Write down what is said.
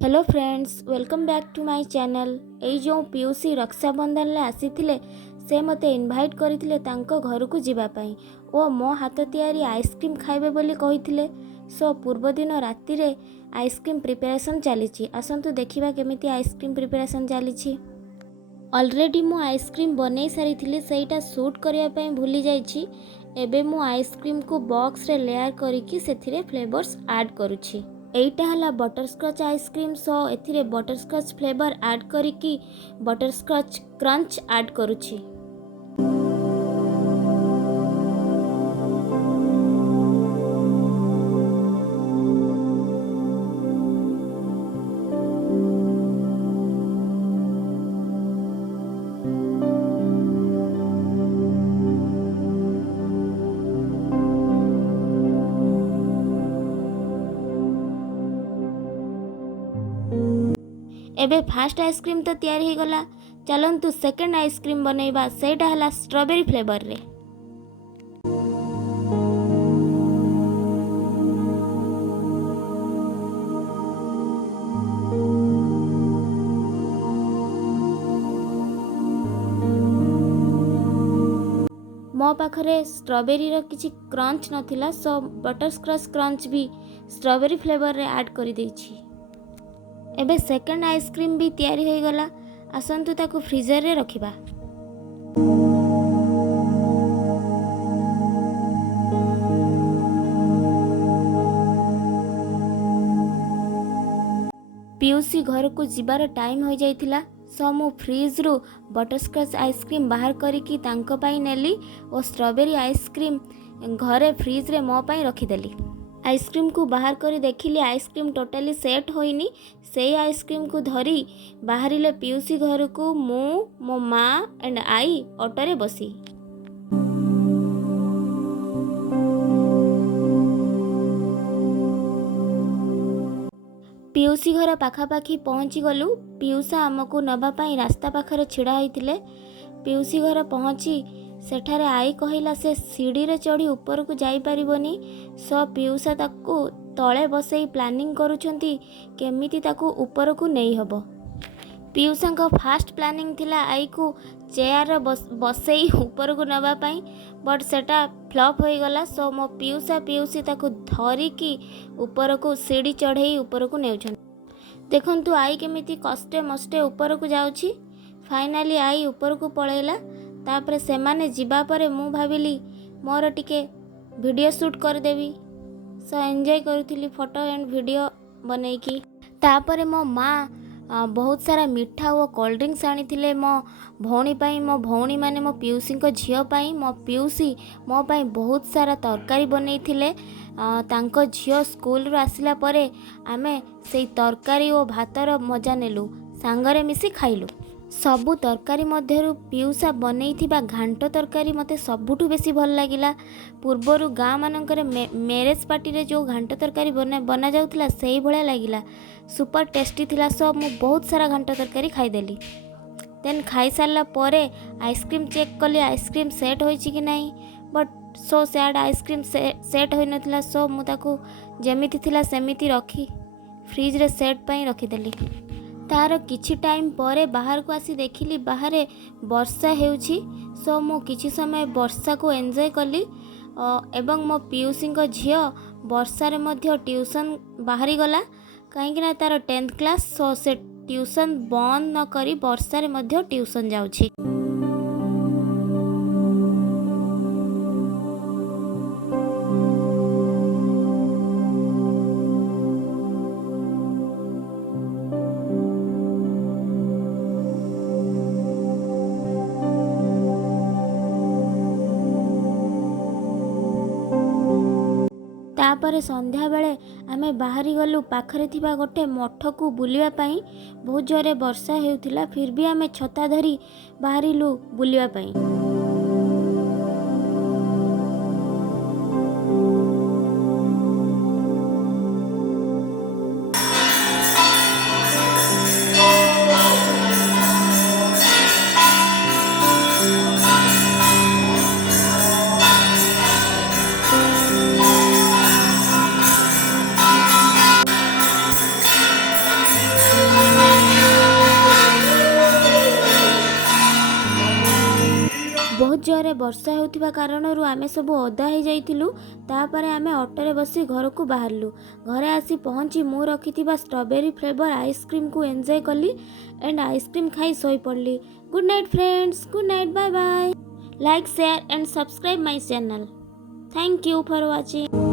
Hello friends, welcome back to my channel. एई जो पीयूसी रक्षाबंधन ले आसीथिले से मते इनवाइट करथिले तांको घर को जीवा पई ओ मो हाथ तैयारी आइसक्रीम खाइबे बोली कहिथिले। सो पूर्व दिन राति रे आइसक्रीम प्रिपरेशन चलीछि। आसंतु देखिबा केमिति आइसक्रीम प्रिपरेशन चलीछि। ऑलरेडी मु आइसक्रीम बनै सारिथिले, सेटा शूट करिया पई भूली जाइछि। एबे मु आइसक्रीम को बॉक्स रे लेयर करिकि सेथिरे फ्लेवर्स ऐड करूछि। एइटा हला बटरस्कच आइसक्रीम। सो एथिरे बटरस्कच फ्लेवर ऐड करिकि बटरस्कच क्रंच ऐड करूछि। एबे फास्ट आइसक्रीम तो तैयार हो गला। चलंतु सेकंड आइसक्रीम बनैबा। सेटा हला स्ट्रॉबेरी फ्लेवर रे। मो पाखरे स्ट्रॉबेरी रो किछि क्रंच नथिला, सो बटरस्कच क्रंच भी स्ट्रॉबेरी फ्लेवर रे ऐड करि दैछि। एबे सेकंड आइसक्रीम भी तैयारी हो गला। आसंतु ताकू फ्रीजर रे रखिबा। पीयूसी घर को जीवार टाइम हो जाइथिला। सो मु फ्रिज रु बटरस्कच आइसक्रीम बाहर करिकि तांको पाई नेली और स्ट्रॉबेरी आइसक्रीम घरे फ्रिज रे मो पाई रखिदेली। आइसक्रीम को बाहर करी देखिली आइसक्रीम टोटाली सेट होइनी। से आइसक्रीम को धरी बाहरिले पीयूसी घर को मु मो माँ एंड आई ऑटो रे बसी। पीयूसी घर पाखापाखी पहुँची गलु। पीयूषा आमको नबा पाई रास्ता पाखरे छिड़ा होइतिले। पीयूसी घर पहुँची सेठारे आई कहिला से सीढ़ी रे चढ़ी ऊपर को जाई परिबोनी। सो पीयूषा ताकू तळे बसई प्लानिंग करूछंती केमिति ताकू ऊपर को नहीं हबो। पीयूषा का फास्ट प्लानिंग थिला आई को चेयर बसई ऊपर को नबा पाई, बट सेटा फ्लॉप हो गला। सो मो पीयूषी ताकू धरिकी ऊपर को सीढ़ी चढ़ई ऊपर को नेउछन। देखंतु आई केमिति कष्टे मष्टे ऊपर को जाउछि। फाइनली आई ऊपर को पळैला। तापरे सेमाने जीवा परे मु भाविली मोर टिके वीडियो शूट कर देवी। सो एंजॉय करूथिली फोटो एंड वीडियो बनैकी। तापरे मो माँ बहुत सारा मिठा और कोल्ड ड्रिंक्स आनी थिले मो भौणी पाई। मो भौणी माने मो पीयूसी को झियो पाई। मो पीयूसी मो पाई बहुत सारा तरकारी बनै थिले। तांको झियो स्कूल रू आसिला परे आमे सेई तरकारी और भातर मजा नेलु, सांगरे मिसी खाइलु। सबु तरकारी मध्यरु पीयूषा बनैथिबा घांट तरकारी मते सबुठु बेसी भल लागिला। पूर्वरु गाँ मानकरे मैरेज पार्टी रे जो घांट तरकारी बना जाउथला सेही भलिया लागिला। सुपर टेस्टी थिला। सो मु बहुत सारा घांट तरकारी खाइदेली। देन खाई सारला परे आइसक्रीम चेक कली आइसक्रीम सेट होइछि कि नाही, but so sad ice cream set होई नथिला। सो मु ताकू जेमिति थिला सेमिति रखी फ्रिज रे सेट पई रखिदेली। तार किछि टाइम परे बाहर को आसी देखिली बाहरे वर्षा हेउछि। सो मु किछि समय वर्षा को एंजॉय कली। एवं मो पीयूसी को झियो वर्षा रे मध्य ट्यूशन बाहरी गला कहीं ना तार 10th क्लास। सो से ट्यूशन बंद न करी वर्षा रे मध्य ट्यूशन जाउछि। तापरे संध्या बेले आमे बाहरी गलु पाखरे थिबा गोटे मठ को बुलिया पाई। बहुत जोरे वर्षा हेउथिला, फिर भी आमे छता धरी बाहरिलु बुलिया पाई। बहुत जोरे वर्षा होउथिबा कारणरू आमे सब ओदा हो जाइथिलु। तापरे आमे ऑटोरे बसी घर को बाहरलु। घरे आसी पहुँची मु रखिथिबा स्ट्रॉबेरी फ्लेवर आइसक्रीम को एंजॉय कली एंड आइसक्रीम खाई सोई पड़ली। Good night friends, good night, bye bye. Like share and subscribe my channel. Thank you for watching.